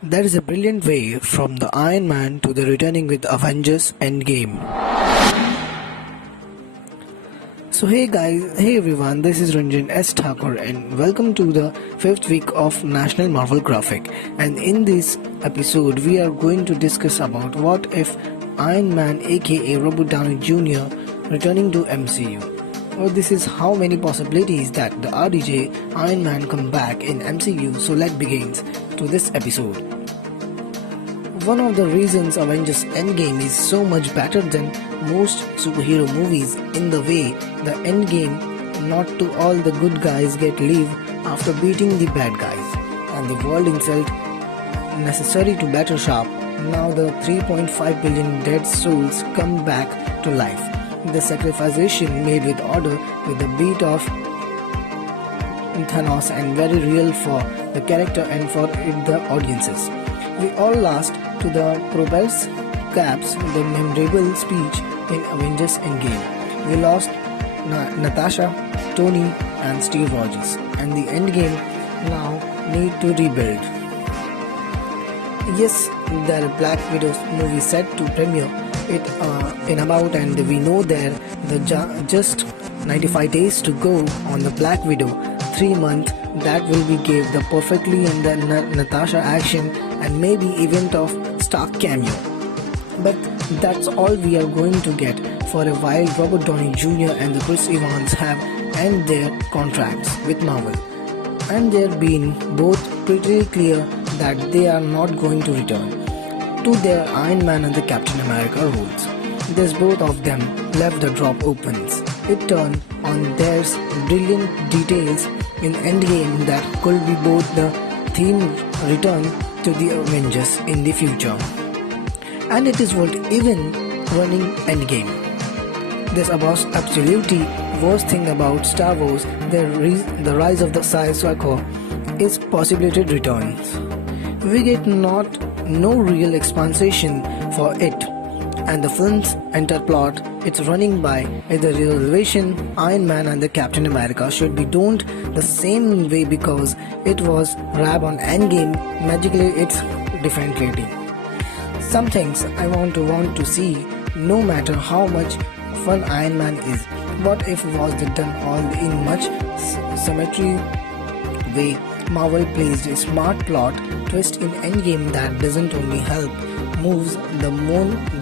There is a brilliant way from the Iron Man to the returning with Avengers Endgame. So hey guys, hey everyone, this is Ranjan S. Thakur and welcome to the 5th week of National Marvel Graphic. And in this episode we are going to discuss about what if Iron Man aka Robert Downey Jr. returning to MCU. Or this is how many possibilities that the RDJ Iron Man come back in MCU, so let's begin to this episode. One of the reasons Avengers Endgame is so much better than most superhero movies in the way the Endgame not to all the good guys get leave after beating the bad guys and the world itself necessary to battle sharp. Now the 3.5 billion dead souls come back to life. The sacrification made with order with the beat of Thanos and very real for the character and for the audiences. We all lost to the Probus Caps the memorable speech in Avengers Endgame. We lost Natasha, Tony and Steve Rogers, and the Endgame now need to rebuild. Yes, the Black Widow movie set to premiere it in about, and we know there the just 95 days to go on the Black Widow, 3 months that will be gave the perfectly and the Natasha action and maybe event of Stark cameo. But that's all we are going to get for a while. Robert Downey Jr. and the Chris Evans have ended their contracts with Marvel, and they're been both pretty clear that they are not going to return to their Iron Man and the Captain America roles. There's both of them left the drop opens. It turned on there's brilliant details in Endgame that could be both the theme return to the Avengers in the future, and it is what even running Endgame. This was absolutely worst thing about Star Wars, the rise of the Skywalker is possibility returns. We get no real expansion for it, and the film's entire plot it's running by the realization Iron Man and the Captain America should be done the same way because it was wrapped on Endgame. Magically it's different rating. Some things I want to see, no matter how much fun Iron Man is. What if it was done all in much symmetry way? Marvel placed a smart plot twist in Endgame that doesn't only help moves the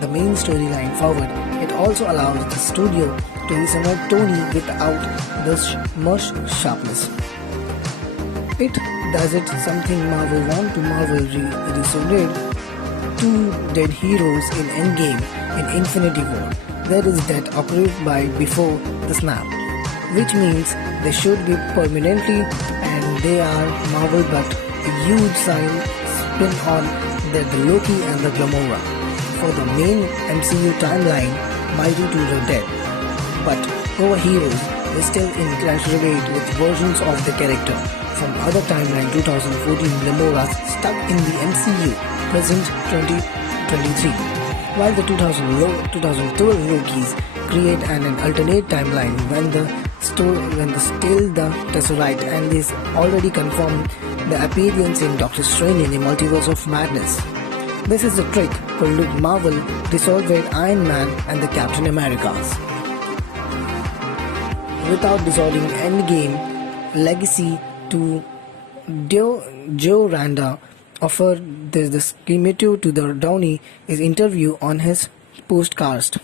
main storyline forward, it also allows the studio to resonate Tony without the much sharpness. It does it something Marvel want to Marvel resonate two dead heroes in Endgame in Infinity War. There is that occurred by before the snap, which means they should be permanently, and they are Marvel, but a huge spin on the Loki and the Gamora for the main MCU timeline, mighty to the dead. But our heroes is still in crash relate with versions of the character from other timeline. 2014 Gamora stuck in the MCU present 2023, while the 2012 Lokis create an alternate timeline when still the Tesseract and is already confirmed the appearance in Doctor Strange in the Multiverse of Madness. This is the trick could look Marvel resolved Iron Man and the Captain Americas without dissolving Endgame legacy to Joe Randa offered the schematic to the Downey is interview on his postcast.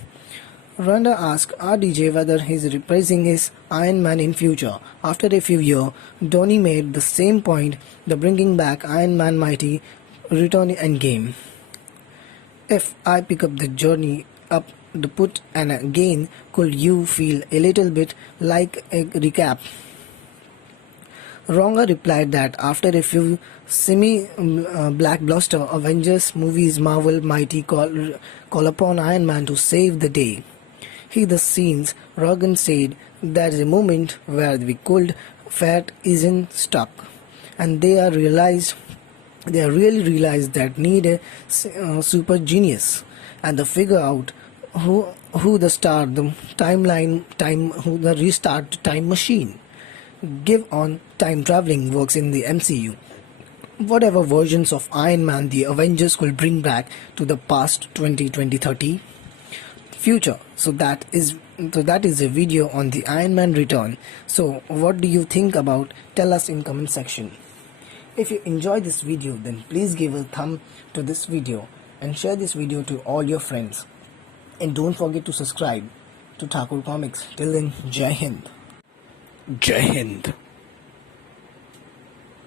Randa asked RDJ whether he's reprising his Iron Man in future. After a few years, Downey made the same point, the bringing back Iron Man mighty return Endgame. If I pick up the journey up the put and again, could you feel a little bit like a recap? Ranga replied that after a few semi-blackbuster Avengers movies, Marvel mighty call upon Iron Man to save the day. He the scenes, Rogan said, there's a moment where we could fat isn't stuck, and they really realized that need a super genius, and to figure out who the start the who the restart time machine. Give on time traveling works in the MCU. whatever versions of Iron Man the Avengers will bring back to the past 20, 20, 30 future. So that is a video on the Iron Man return. So what do you think about? Tell us in comment section. If you enjoyed this video, then please give a thumb to this video and share this video to all your friends. And don't forget to subscribe to Thakur Comics. Till then, Jai Hind. Jai Hind.